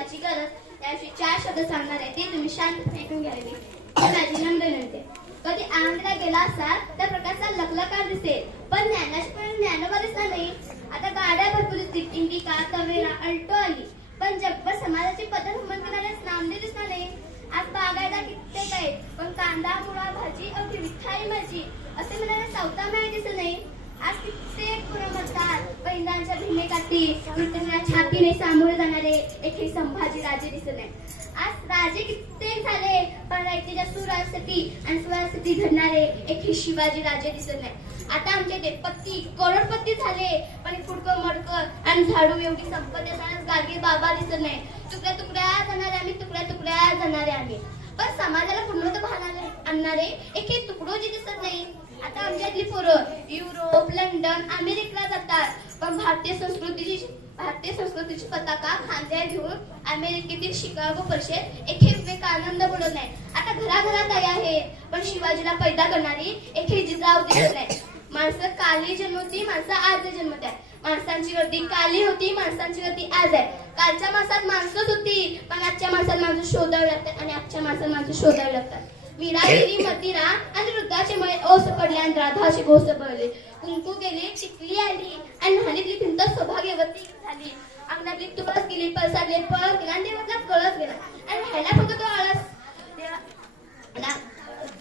काळाची गरज याविषयी चार शब्द सांगणार आहे. ते तुम्ही शांत ऐकून घ्यावे माझी नम्र विनंती कधी आनंदला गेला असाल तर प्रकाशचा लखलकार दिसेल. पण ज्ञानाशी ज्ञानोबा दिसला नाही. आता गाड्या भरपूर दिसतील. इंडिका तवेरा अल्टो आली पण जगभर समाजाची पद्धत हुमन करणाऱ्याच नामदेव दिसला नाही. आज बागायला कित्येक आहेत. पण कांदा मुळा भाजी अगदी विठ्ठाई माझी असे म्हणाले चौथा मॅच दिसत नाही. आज कित्येक पुरमतात बैलांच्या भीमेकाठी मृत्यूला छातीने सामोरे जाणारे एकही संभाजी राजे दिसत नाही. आज राजे कित्येक झाले पण राज्याच्या सुरासाठी आणि सुरासाठी घडणारे एकही शिवाजी राजे दिसत नाही. आता आमचे पती करोडपती झाले पण फुडकं मडकं आणि झाडू एवढी संपत्ती असताना गाडगे बाबा दिसत नाही. तुकड्या तुकड्या जाणारे आम्ही तुकड्या तुकड्या जाणारे आम्ही. पण समाजाला पूर्ण तर आणणारे एक एक तुकडो जे दिसत नाही. आता आमच्यातली पोरं युरोप लंडन अमेरिकेला जातात. पण भारतीय संस्कृतीची भारतीय संस्कृतीची पताका खांद्या घेऊन अमेरिकेतील शिकागो परिषद एक विवेक आनंद बोलत नाही. आता घराघरात आई आहेत पण शिवाजीला पैदा करणारी एक जिजाऊ दिसत नाही. माणसं काली जन्मती माणसं आज जन्मतात माणसांची गर्दी काली होती माणसांची गर्दी आज आहे. कालच्या माणसात माणसंच होती पण आजच्या माणसात माणसं शोधावी लागतात आणि आजच्या माणसात माणसं शोधावी लागतात. गेली मतिरा आणि वृद्धाचे मय ओस पडले आणि राधाचे घोस पडले. कुंकू गेली टिकली आली आणि न्हाणीतली भिंत सौभाग्यवती झाली. अंगणातली तुळस गेली पळसाले पळ गेला आणि देवातला कळस गेला. आणि ह्याला फक्त तो आळस. देवा-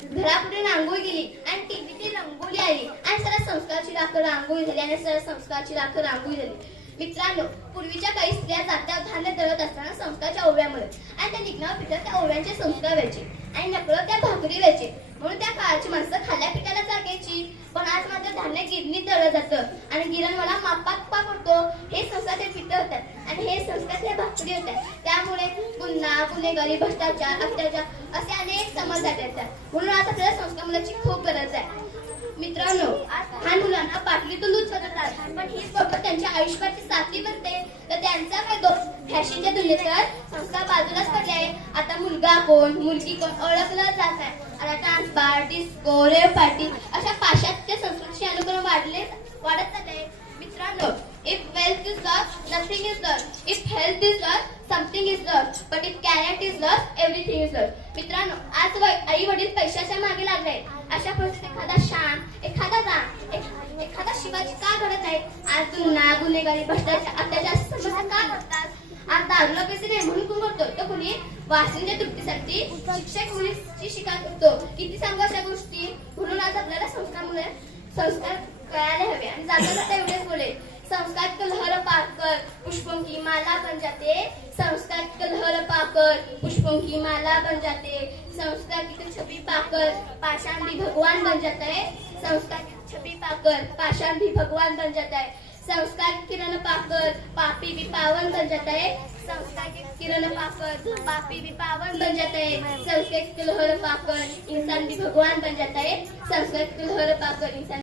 घरापुढे रांगोळी गेली आणि टीव्हीची रंगोली आली. आणि सरळ संस्काराची राख रांगोळी झाली आणि सरळ संस्काराची राख रांगोळी झाली. मित्रांनो पूर्वीच्या काही स्त्रिया जात्या धान्य दळत असताना संस्काराच्या ओव्यामुळे. आणि त्या निघणार पिठात त्या ओव्यांचे संस्कार व्हायचे. आणि नकळत त्या भाकरी व्हायचे म्हणून त्या काळाची माणसं खाल्ल्या पिठाला जागायची पण आज माझं धान्य गिरणीत दळलं जातं. आणि गिरणवाला मापात पा पडतो हे संस्कार ते पिठं होतात. आणि हे संस्कार त्या भाकरी होतात. त्यामुळे गुन्हा गुन्हेगारी भ्रष्टाचार अत्याचार असे अनेक समज येतात. म्हणून आता आपल्याला संस्कार मुलाची खूप गरज आहे. मित्रांनो आज लहान मुलांना पाटलीतून दूध पण हीच बाबत त्यांच्या आयुष्याची साथी बनते. तर त्यांचा काय दोष फॅशनच्या दुनियेत तर बाजूलाच पडली आहे आता मुलगा कोण मुलगी कोण ओळखलं जात आहे. आता dance bar disco rave party अशा पाश्चात्य संस्कृतीचे अनुकरण वाढले वाढत चालले. मित्रांनो if wealth is loss nothing is loss if health is loss something is loss but it crate is loss everything is loss मित्रांनो आज आई वडील पैशाच्या मागे लागले अशा परिस्थितीत एखादा शान एखादा राम एखादा शिवाजी का घडत आहे? आज गुन्हा गुन्हेगारी भ्रष्टाचार अत्याचार समस्या का घडतात? आज दारूला पैसे नाही म्हणून कोण करतो? तर कोणी वासनीच्या तृप्तीसाठी शिक्षक मुलीची शिकार करतो. किती सांगू अशा गोष्टी? म्हणून आज आपल्याला संस्कारामुळे संस्कार करायला हवे. आणि जाता जाता एवढेच बोले. संस्कार कलहर कर. पुष्पों की माला बन जाते. संस्कार कलहर पाकर पुष्पों की माला बन जाते. संस्कार की छवि पाकर पाषाण भी भगवान बन जाता है संस्कार की छवि पाकर पाषाण भी भगवान बन जाता है संस्कार की किरण पाकर पापी भी पावन बन जाता है संस्कार की किरण पाकर पापी भी पावन बन जाता है संस्कार की लहर पाकर इंसान भी भगवान बन जाता है संस्कार की पाकर इंसान